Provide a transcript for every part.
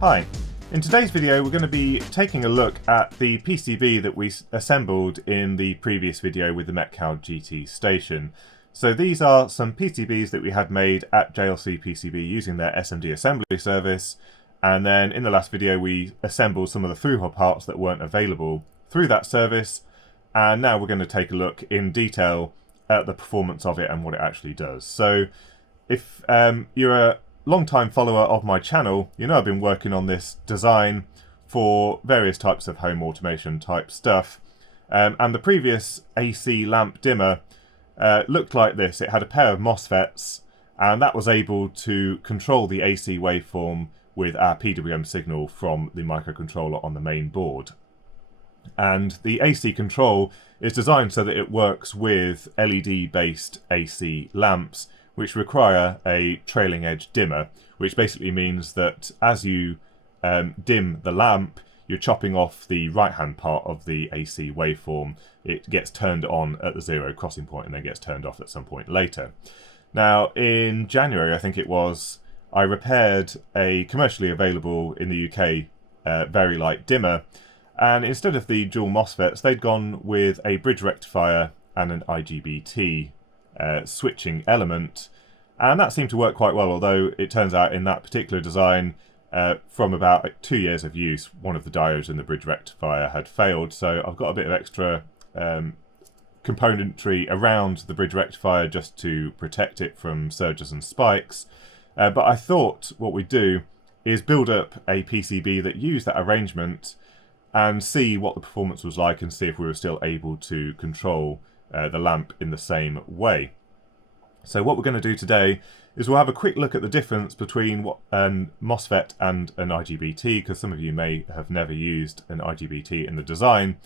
Hi, in today's video we're going to be taking a look at the PCB that we assembled in the previous video with the Metcal GT station. So these are some PCBs that we had made at JLCPCB using their SMD assembly service, and then in the last video we assembled some of the through-hole parts that weren't available through that service, and now we're going to take a look in detail at the performance of it and what it actually does. So if you're a long-time follower of my channel, you know I've been working on this design for various types of home automation type stuff, and the previous AC lamp dimmer looked like this. It had a pair of MOSFETs, and that was able to control the AC waveform with our PWM signal from the microcontroller on the main board. And the AC control is designed so that it works with LED-based AC lamps, which require a trailing edge dimmer, which basically means that as you dim the lamp, you're chopping off the right-hand part of the AC waveform. It gets turned on at the zero crossing point and then gets turned off at some point later. Now, in January, I think it was, I repaired a commercially available in the UK very light dimmer, and instead of the dual MOSFETs, they'd gone with a bridge rectifier and an IGBT switching element, and that seemed to work quite well, although it turns out in that particular design, from about 2 years of use, one of the diodes in the bridge rectifier had failed. So I've got a bit of extra componentry around the bridge rectifier just to protect it from surges and spikes, but I thought what we'd do is build up a PCB that used that arrangement and see what the performance was like and see if we were still able to control the lamp in the same way. So what we're going to do today is we'll have a quick look at the difference between what MOSFET and an IGBT, because some of you may have never used an IGBT in the design,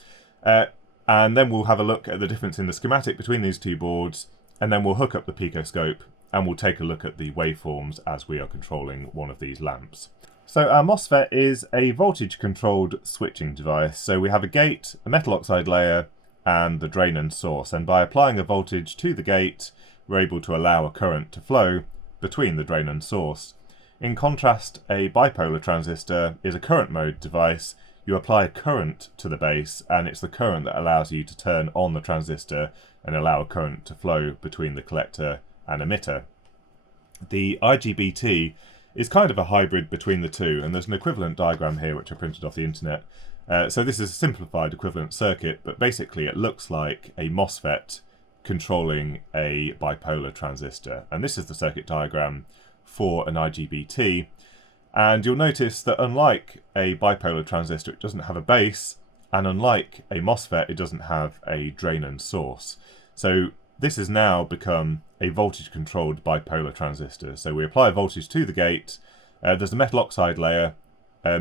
and then we'll have a look at the difference in the schematic between these two boards, and then we'll hook up the PicoScope and we'll take a look at the waveforms as we are controlling one of these lamps. So our MOSFET is a voltage controlled switching device. So we have a gate, a metal oxide layer, and the drain and source, and by applying a voltage to the gate we're able to allow a current to flow between the drain and source. In contrast, a bipolar transistor is a current mode device. You apply a current to the base, and it's the current that allows you to turn on the transistor and allow a current to flow between the collector and emitter. The IGBT is kind of a hybrid between the two, and there's an equivalent diagram here which I printed off the internet. So this is a simplified equivalent circuit, but basically it looks like a MOSFET controlling a bipolar transistor, and this is the circuit diagram for an IGBT. And you'll notice that unlike a bipolar transistor, it doesn't have a base, and unlike a MOSFET, it doesn't have a drain and source. So this has now become a voltage controlled bipolar transistor. So we apply a voltage to the gate, there's a metal oxide layer,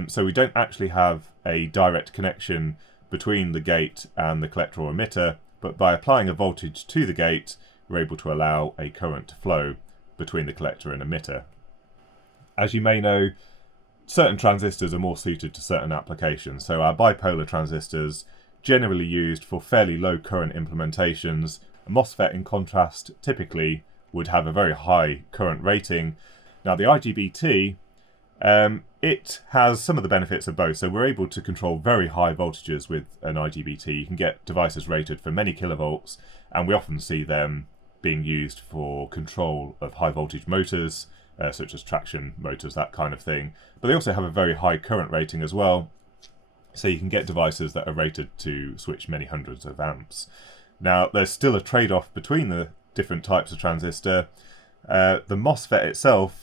so we don't actually have a direct connection between the gate and the collector or emitter, but by applying a voltage to the gate, we're able to allow a current to flow between the collector and emitter. As you may know, certain transistors are more suited to certain applications. So our bipolar transistors, generally used for fairly low current implementations. A MOSFET, in contrast, typically would have a very high current rating. Now the IGBT, it has some of the benefits of both. So we're able to control very high voltages with an IGBT. You can get devices rated for many kilovolts, and we often see them being used for control of high voltage motors, such as traction motors, that kind of thing. But they also have a very high current rating as well. So you can get devices that are rated to switch many hundreds of amps. Now there's still a trade-off between the different types of transistor. The MOSFET itself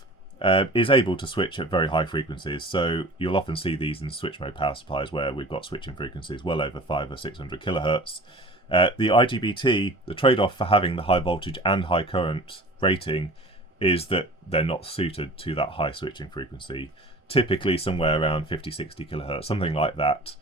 is able to switch at very high frequencies, so you'll often see these in switch mode power supplies where we've got switching frequencies well over 500 or 600 kilohertz. The IGBT, the trade-off for having the high voltage and high current rating is that they're not suited to that high switching frequency, typically somewhere around 50-60 kilohertz, something like that.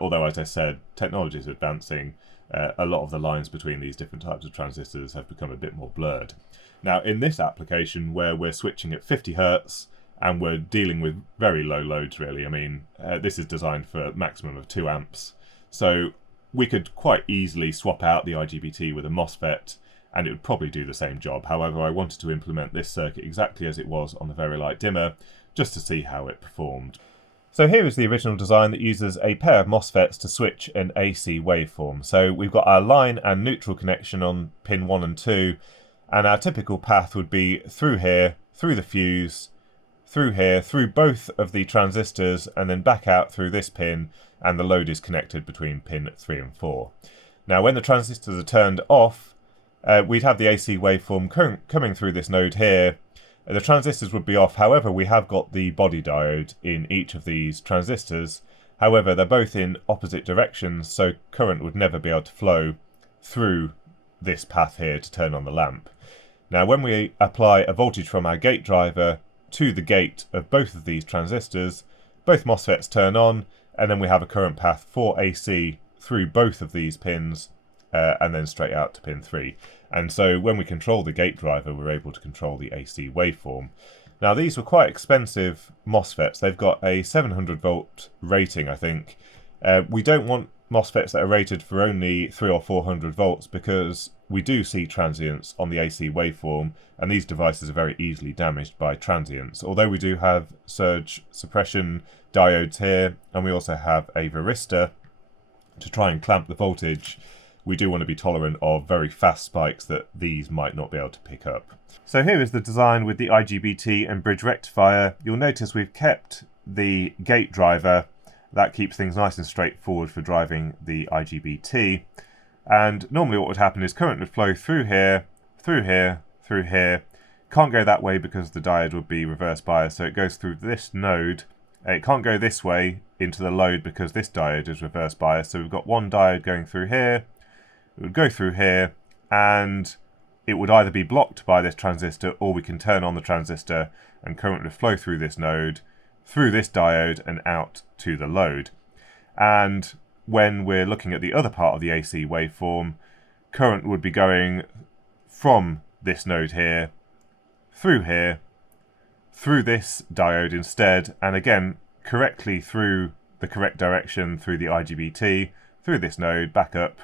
Although, as I said, technology is advancing, a lot of the lines between these different types of transistors have become a bit more blurred. Now in this application where we're switching at 50 Hertz and we're dealing with very low loads really, I mean this is designed for a maximum of 2 amps, so we could quite easily swap out the IGBT with a MOSFET and it would probably do the same job. However, I wanted to implement this circuit exactly as it was on the very light dimmer just to see how it performed. So here is the original design that uses a pair of MOSFETs to switch an AC waveform. So we've got our line and neutral connection on pin 1 and 2, and our typical path would be through here, through the fuse, through here, through both of the transistors, and then back out through this pin, and the load is connected between pin 3 and 4. Now when the transistors are turned off, we'd have the AC waveform coming through this node here. The transistors would be off, however we have got the body diode in each of these transistors. However, they're both in opposite directions, so current would never be able to flow through this path here to turn on the lamp. Now when we apply a voltage from our gate driver to the gate of both of these transistors, both MOSFETs turn on, and then we have a current path for AC through both of these pins, and then straight out to pin 3. And so when we control the gate driver, we're able to control the AC waveform. Now these were quite expensive MOSFETs. They've got a 700 volt rating, I think. We don't want MOSFETs that are rated for only 300 or 400 volts because we do see transients on the AC waveform, and these devices are very easily damaged by transients. Although we do have surge suppression diodes here, and we also have a varistor to try and clamp the voltage, we do want to be tolerant of very fast spikes that these might not be able to pick up. So here is the design with the IGBT and bridge rectifier. You'll notice we've kept the gate driver. That keeps things nice and straightforward for driving the IGBT. And normally what would happen is current would flow through here, through here, through here. Can't go that way because the diode would be reverse biased, so it goes through this node. It can't go this way into the load because this diode is reverse biased. So we've got one diode going through here. It would go through here, and it would either be blocked by this transistor, or we can turn on the transistor and current would flow through this node, through this diode, and out to the load. And when we're looking at the other part of the AC waveform, current would be going from this node here, through this diode instead, and again correctly through the correct direction through the IGBT, through this node, back up,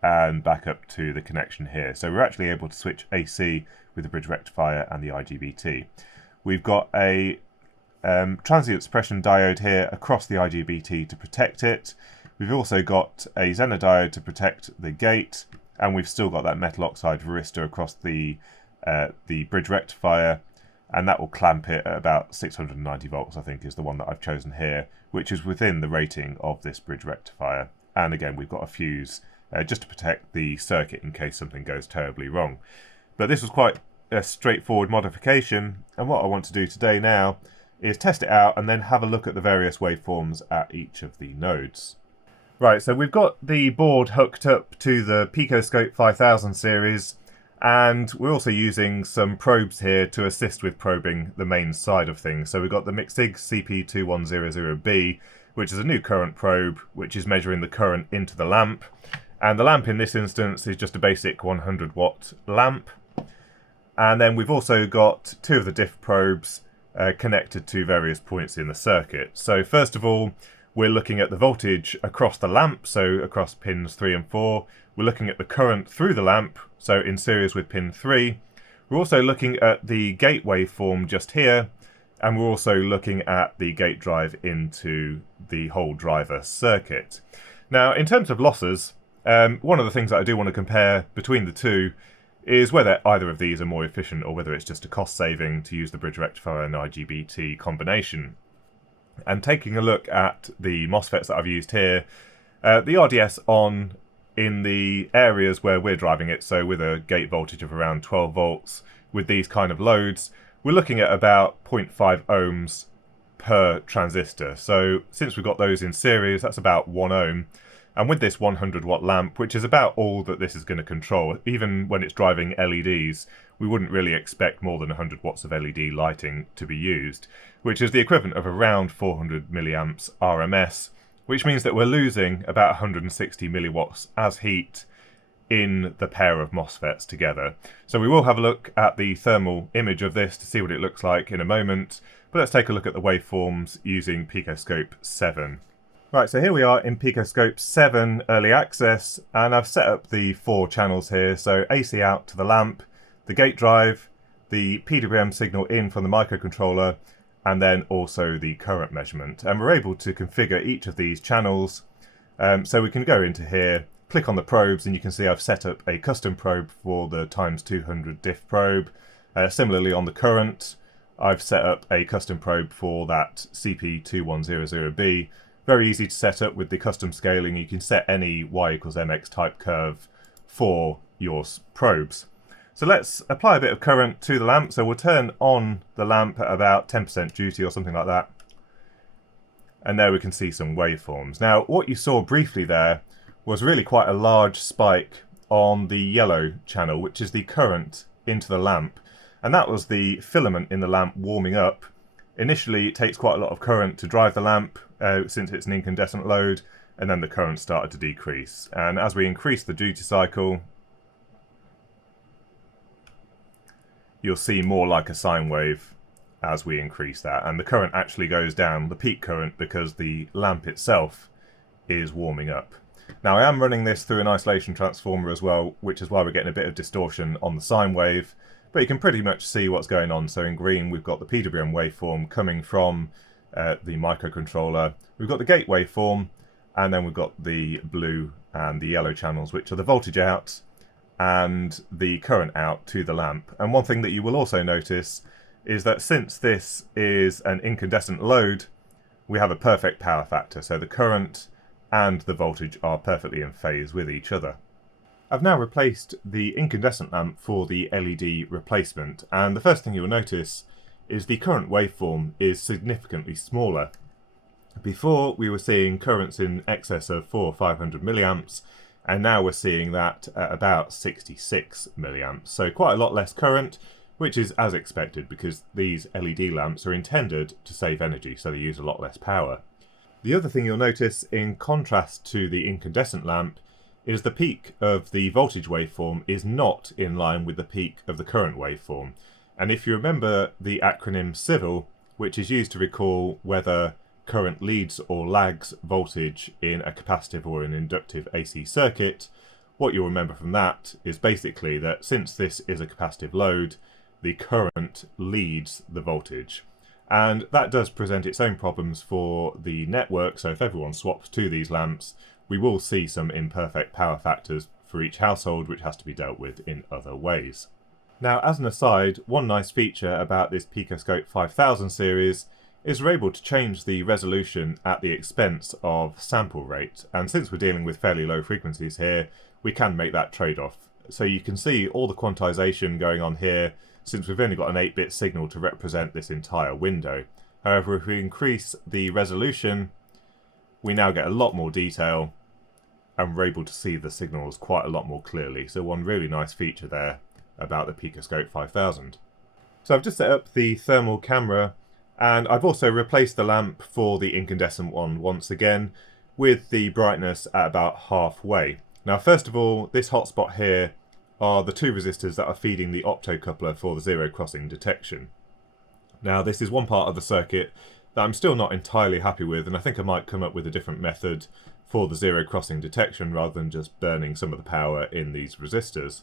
and back up to the connection here. So we're actually able to switch AC with the bridge rectifier and the IGBT. We've got a transient suppression diode here across the IGBT to protect it. We've also got a Zener diode to protect the gate, and we've still got that metal oxide varistor across the bridge rectifier, and that will clamp it at about 690 volts, I think is the one that I've chosen here, which is within the rating of this bridge rectifier. And again, we've got a fuse just to protect the circuit in case something goes terribly wrong. But this was quite a straightforward modification, and what I want to do today now is test it out and then have a look at the various waveforms at each of the nodes. Right, so we've got the board hooked up to the PicoScope 5000 series, and we're also using some probes here to assist with probing the main side of things. So we've got the Micsig CP210A, which is a new current probe, which is measuring the current into the lamp. And the lamp in this instance is just a basic 100 watt lamp. And then we've also got two of the diff probes connected to various points in the circuit. So first of all, we're looking at the voltage across the lamp, so across pins 3 and 4. We're looking at the current through the lamp, so in series with pin 3. We're also looking at the gate waveform just here, and we're also looking at the gate drive into the whole driver circuit. Now, in terms of losses, one of the things that I do want to compare between the two is whether either of these are more efficient or whether it's just a cost saving to use the bridge rectifier and IGBT combination. And taking a look at the MOSFETs that I've used here, the RDS on in the areas where we're driving it, so with a gate voltage of around 12 volts, with these kind of loads, we're looking at about 0.5 ohms per transistor. So since we've got those in series, that's about 1 ohm. And with this 100 watt lamp, which is about all that this is going to control, even when it's driving LEDs, we wouldn't really expect more than 100 watts of LED lighting to be used, which is the equivalent of around 400 milliamps RMS, which means that we're losing about 160 milliwatts as heat in the pair of MOSFETs together. So we will have a look at the thermal image of this to see what it looks like in a moment, but let's take a look at the waveforms using PicoScope 7. Right, so here we are in PicoScope 7 Early Access, and I've set up the 4 channels here, so AC out to the lamp, the gate drive, the PWM signal in from the microcontroller, and then also the current measurement. And we're able to configure each of these channels. So we can go into here, click on the probes, and you can see I've set up a custom probe for the ×200 diff probe. Similarly on the current, I've set up a custom probe for that CP210A. Very easy to set up with the custom scaling. You can set any y=mx type curve for your probes. So let's apply a bit of current to the lamp. So we'll turn on the lamp at about 10% duty or something like that. And there we can see some waveforms. Now, what you saw briefly there was really quite a large spike on the yellow channel, which is the current into the lamp. And that was the filament in the lamp warming up. Initially, it takes quite a lot of current to drive the lamp, since it's an incandescent load, and then the current started to decrease. And as we increase the duty cycle, you'll see more like a sine wave as we increase that. And the current actually goes down, the peak current, because the lamp itself is warming up. Now, I am running this through an isolation transformer as well, which is why we're getting a bit of distortion on the sine wave. But you can pretty much see what's going on. So in green, we've got the PWM waveform coming from the microcontroller. We've got the gate waveform, and then we've got the blue and the yellow channels, which are the voltage out and the current out to the lamp. And one thing that you will also notice is that since this is an incandescent load, we have a perfect power factor. So the current and the voltage are perfectly in phase with each other. I've now replaced the incandescent lamp for the LED replacement, and the first thing you'll notice is the current waveform is significantly smaller. Before, we were seeing currents in excess of 400 or 500 milliamps, and now we're seeing that at about 66 milliamps. So quite a lot less current, which is as expected because these LED lamps are intended to save energy, so they use a lot less power. The other thing you'll notice, in contrast to the incandescent lamp, is the peak of the voltage waveform is not in line with the peak of the current waveform. And if you remember the acronym CIVIL, which is used to recall whether current leads or lags voltage in a capacitive or an inductive AC circuit, what you'll remember from that is basically that since this is a capacitive load, the current leads the voltage. And that does present its own problems for the network, so if everyone swaps to these lamps, we will see some imperfect power factors for each household, which has to be dealt with in other ways. Now, as an aside, one nice feature about this PicoScope 5000 series is we're able to change the resolution at the expense of sample rate. And since we're dealing with fairly low frequencies here, we can make that trade-off. So you can see all the quantization going on here, since we've only got an 8-bit signal to represent this entire window. However, if we increase the resolution, we now get a lot more detail, and we're able to see the signals quite a lot more clearly. So one really nice feature there about the PicoScope 5000. So I've just set up the thermal camera, and I've also replaced the lamp for the incandescent one once again with the brightness at about halfway. Now, first of all, this hotspot here are the two resistors that are feeding the optocoupler for the zero crossing detection. Now, this is one part of the circuit that I'm still not entirely happy with, and I think I might come up with a different method for the zero crossing detection rather than just burning some of the power in these resistors.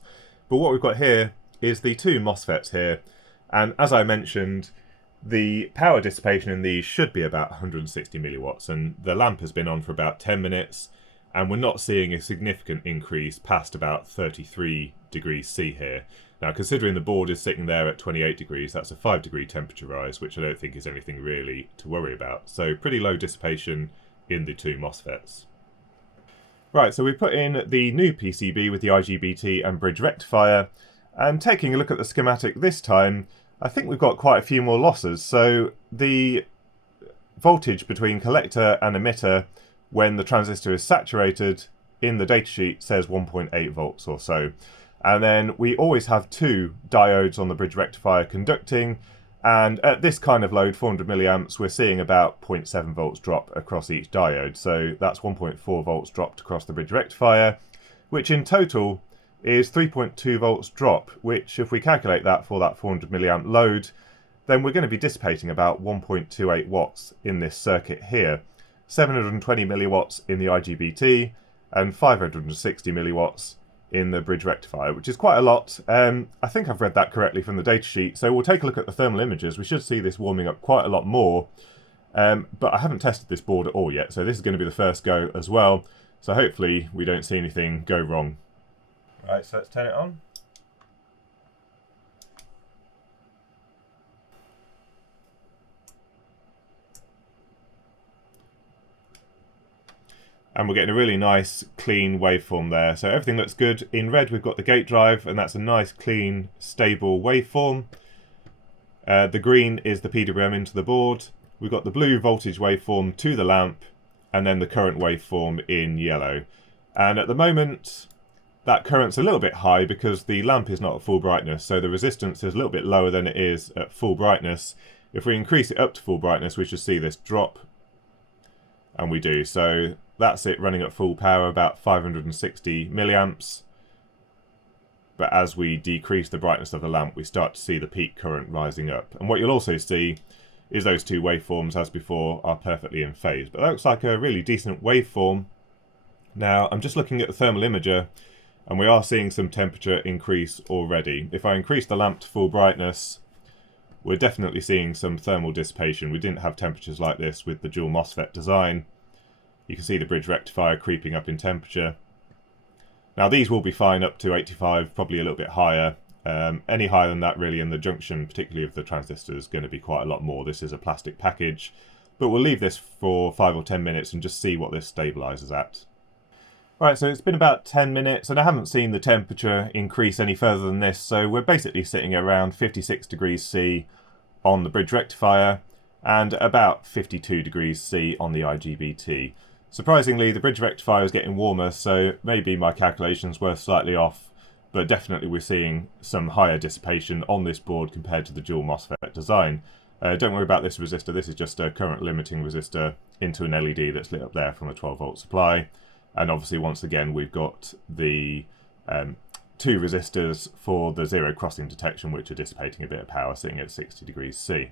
But what we've got here is the two MOSFETs here, and as I mentioned, the power dissipation in these should be about 160 milliwatts, and the lamp has been on for about 10 minutes, and we're not seeing a significant increase past about 33 degrees C here. Now, considering the board is sitting there at 28 degrees, that's a 5-degree temperature rise, which I don't think is anything really to worry about. So pretty low dissipation in the two MOSFETs. Right, so we put in the new PCB with the IGBT and bridge rectifier, and taking a look at the schematic this time, I think we've got quite a few more losses. So the voltage between collector and emitter when the transistor is saturated in the datasheet says 1.8 volts or so. And then we always have two diodes on the bridge rectifier conducting, and at this kind of load, 400 milliamps, we're seeing about 0.7 volts drop across each diode. So that's 1.4 volts dropped across the bridge rectifier, which in total is 3.2 volts drop, which if we calculate that for that 400 milliamp load, then we're going to be dissipating about 1.28 watts in this circuit here. 720 milliwatts in the IGBT and 560 milliwatts in the bridge rectifier, which is quite a lot. I think I've read that correctly from the datasheet. So we'll take a look at the thermal images. We should see this warming up quite a lot more. But I haven't tested this board at all yet, so this is going to be the first go as well. So hopefully we don't see anything go wrong. Right, so let's turn it on. And we're getting a really nice clean waveform there. So everything looks good. In red we've got the gate drive, and that's a nice clean stable waveform. The green is the PWM into the board. We've got the blue voltage waveform to the lamp, and then the current waveform in yellow. And at the moment that current's a little bit high because the lamp is not at full brightness, so the resistance is a little bit lower than it is at full brightness. If we increase it up to full brightness, we should see this drop, and we do. So that's it running at full power, about 560 milliamps. But as we decrease the brightness of the lamp, we start to see the peak current rising up. And what you'll also see is those two waveforms, as before, are perfectly in phase. But that looks like a really decent waveform. Now, I'm just looking at the thermal imager, and we are seeing some temperature increase already. If I increase the lamp to full brightness, we're definitely seeing some thermal dissipation. We didn't have temperatures like this with the dual MOSFET design. You can see the bridge rectifier creeping up in temperature. Now these will be fine up to 85, probably a little bit higher. Any higher than that really, and the junction, particularly of the transistor, is going to be quite a lot more. This is a plastic package. But we'll leave this for 5 or 10 minutes and just see what this stabilizes at. Right, so it's been about 10 minutes and I haven't seen the temperature increase any further than this. So we're basically sitting around 56 degrees C on the bridge rectifier and about 52 degrees C on the IGBT. Surprisingly, the bridge rectifier is getting warmer, so maybe my calculations were slightly off, but definitely we're seeing some higher dissipation on this board compared to the dual MOSFET design. Don't worry about this resistor, this is just a current limiting resistor into an LED that's lit up there from a 12 volt supply. And obviously once again we've got the two resistors for the zero crossing detection, which are dissipating a bit of power, sitting at 60 degrees C.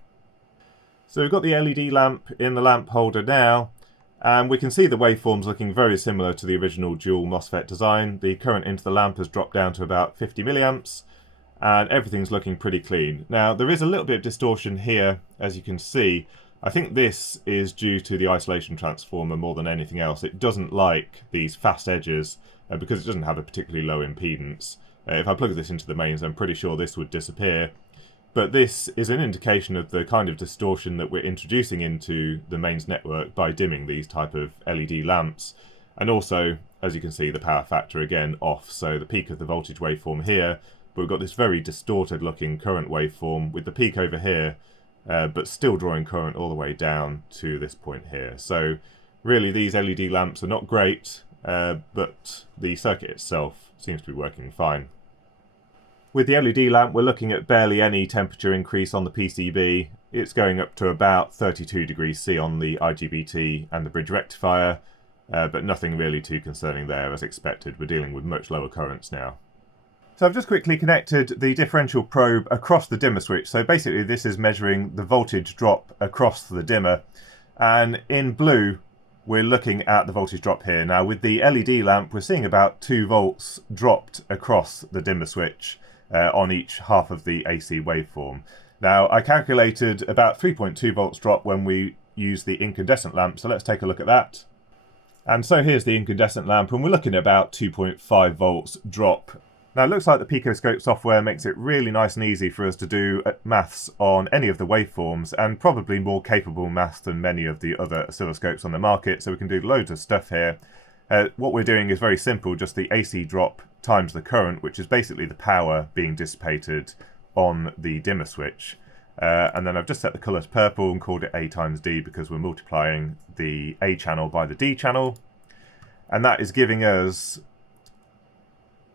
So we've got the LED lamp in the lamp holder now. And we can see the waveforms looking very similar to the original dual MOSFET design. The current into the lamp has dropped down to about 50 milliamps, and everything's looking pretty clean. Now, there is a little bit of distortion here, as you can see. I think this is due to the isolation transformer more than anything else. It doesn't like these fast edges because it doesn't have a particularly low impedance. If I plug this into the mains, I'm pretty sure this would disappear. But this is an indication of the kind of distortion that we're introducing into the mains network by dimming these type of LED lamps. And also, as you can see, the power factor again off, so the peak of the voltage waveform here, but we've got this very distorted looking current waveform with the peak over here, but still drawing current all the way down to this point here. So really these LED lamps are not great, but the circuit itself seems to be working fine. With the LED lamp, we're looking at barely any temperature increase on the PCB. It's going up to about 32 degrees C on the IGBT and the bridge rectifier, but nothing really too concerning there as expected. We're dealing with much lower currents now. So I've just quickly connected the differential probe across the dimmer switch. So basically this is measuring the voltage drop across the dimmer. And in blue, we're looking at the voltage drop here. Now with the LED lamp, we're seeing about 2 volts dropped across the dimmer switch. On each half of the AC waveform. Now I calculated about 3.2 volts drop when we use the incandescent lamp, so let's take a look at that. And so here's the incandescent lamp, and we're looking at about 2.5 volts drop. Now it looks like the PicoScope software makes it really nice and easy for us to do maths on any of the waveforms, and probably more capable maths than many of the other oscilloscopes on the market, so we can do loads of stuff here. What we're doing is very simple, just the AC drop times the current, which is basically the power being dissipated on the dimmer switch. And then I've just set the colour to purple and called it A times D because we're multiplying the A channel by the D channel. And that is giving us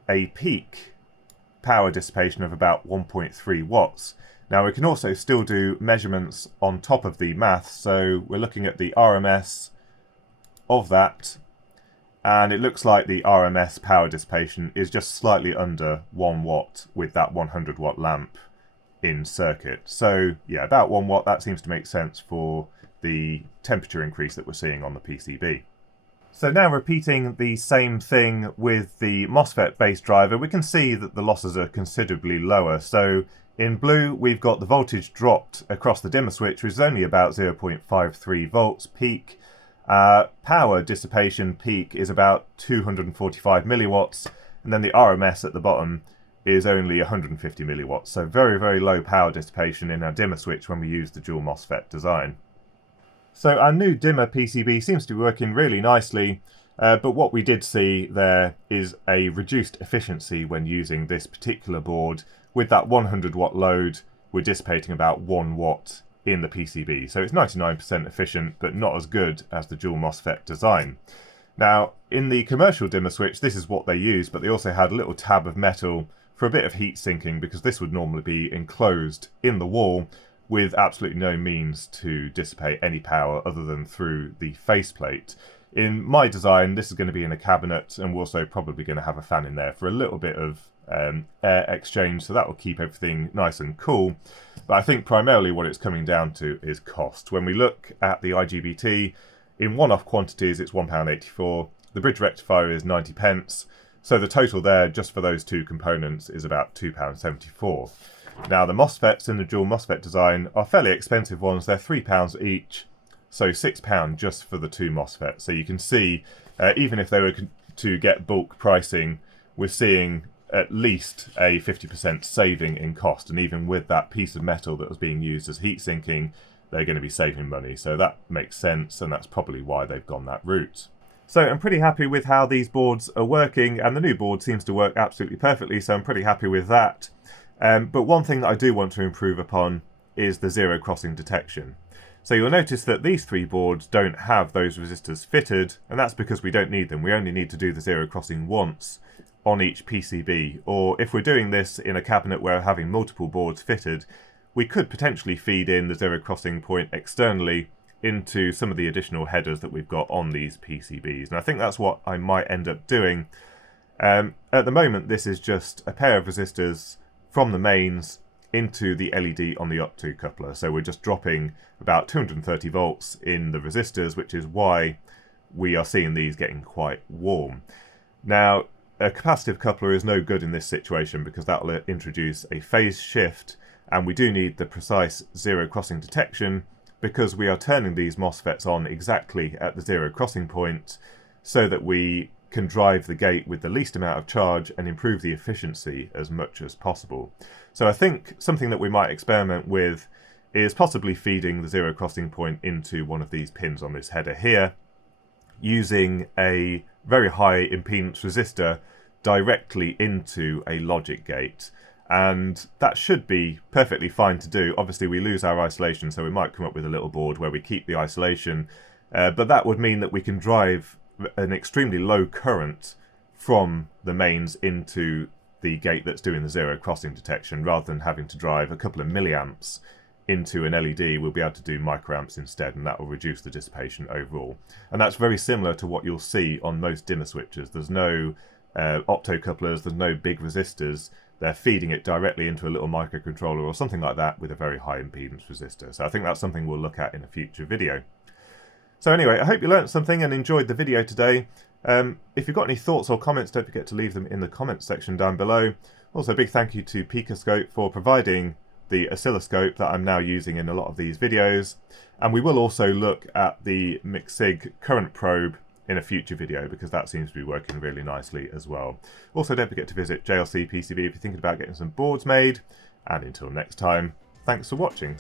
a peak power dissipation of about 1.3 watts. Now we can also still do measurements on top of the maths, so we're looking at the RMS of that. And it looks like the RMS power dissipation is just slightly under 1 watt with that 100 watt lamp in circuit. So yeah, about 1 watt, that seems to make sense for the temperature increase that we're seeing on the PCB. So now repeating the same thing with the MOSFET based driver, we can see that the losses are considerably lower. So in blue, we've got the voltage dropped across the dimmer switch, which is only about 0.53 volts peak. Power dissipation peak is about 245 milliwatts, and then the RMS at the bottom is only 150 milliwatts. So very, very low power dissipation in our dimmer switch when we use the dual MOSFET design. So our new dimmer PCB seems to be working really nicely, but what we did see there is a reduced efficiency when using this particular board. With that 100 watt load, we're dissipating about 1 watt in the PCB. So it's 99% efficient, but not as good as the dual MOSFET design. Now, in the commercial dimmer switch, this is what they use, but they also had a little tab of metal for a bit of heat sinking, because this would normally be enclosed in the wall with absolutely no means to dissipate any power other than through the faceplate. In my design, this is going to be in a cabinet, and we're also probably going to have a fan in there for a little bit of air exchange, so that will keep everything nice and cool. But I think primarily what it's coming down to is cost. When we look at the IGBT, in one-off quantities it's £1.84, the bridge rectifier is 90p, so the total there just for those two components is about £2.74. Now the MOSFETs in the dual MOSFET design are fairly expensive ones. They're £3 each, so £6 just for the two MOSFETs. So you can see, even if they were to get bulk pricing, we're seeing at least a 50% saving in cost. And even with that piece of metal that was being used as heat sinking, they're going to be saving money. So that makes sense, and that's probably why they've gone that route. So I'm pretty happy with how these boards are working, and the new board seems to work absolutely perfectly, so I'm pretty happy with that. But one thing that I do want to improve upon is the zero crossing detection. So you'll notice that these three boards don't have those resistors fitted, and that's because we don't need them. We only need to do the zero crossing once on each PCB. Or if we're doing this in a cabinet where we're having multiple boards fitted, we could potentially feed in the zero crossing point externally into some of the additional headers that we've got on these PCBs. And I think that's what I might end up doing. At the moment, this is just a pair of resistors from the mains into the LED on the optocoupler. So we're just dropping about 230 volts in the resistors, which is why we are seeing these getting quite warm. Now, a capacitive coupler is no good in this situation because that will introduce a phase shift, and we do need the precise zero crossing detection because we are turning these MOSFETs on exactly at the zero crossing point so that we can drive the gate with the least amount of charge and improve the efficiency as much as possible. So I think something that we might experiment with is possibly feeding the zero crossing point into one of these pins on this header here, using a very high impedance resistor directly into a logic gate. And that should be perfectly fine to do. Obviously we lose our isolation, so we might come up with a little board where we keep the isolation, but that would mean that we can drive an extremely low current from the mains into the gate that's doing the zero crossing detection. Rather than having to drive a couple of milliamps into an LED, we'll be able to do microamps instead, and that will reduce the dissipation overall. And that's very similar to what you'll see on most dimmer switches. There's no optocouplers, there's no big resistors. They're feeding it directly into a little microcontroller or something like that with a very high impedance resistor. So I think that's something we'll look at in a future video. So anyway, I hope you learnt something and enjoyed the video today. If you've got any thoughts or comments, don't forget to leave them in the comments section down below. Also, a big thank you to PicoScope for providing the oscilloscope that I'm now using in a lot of these videos. And we will also look at the Micsig current probe in a future video because that seems to be working really nicely as well. Also, don't forget to visit JLCPCB if you're thinking about getting some boards made. And until next time, thanks for watching.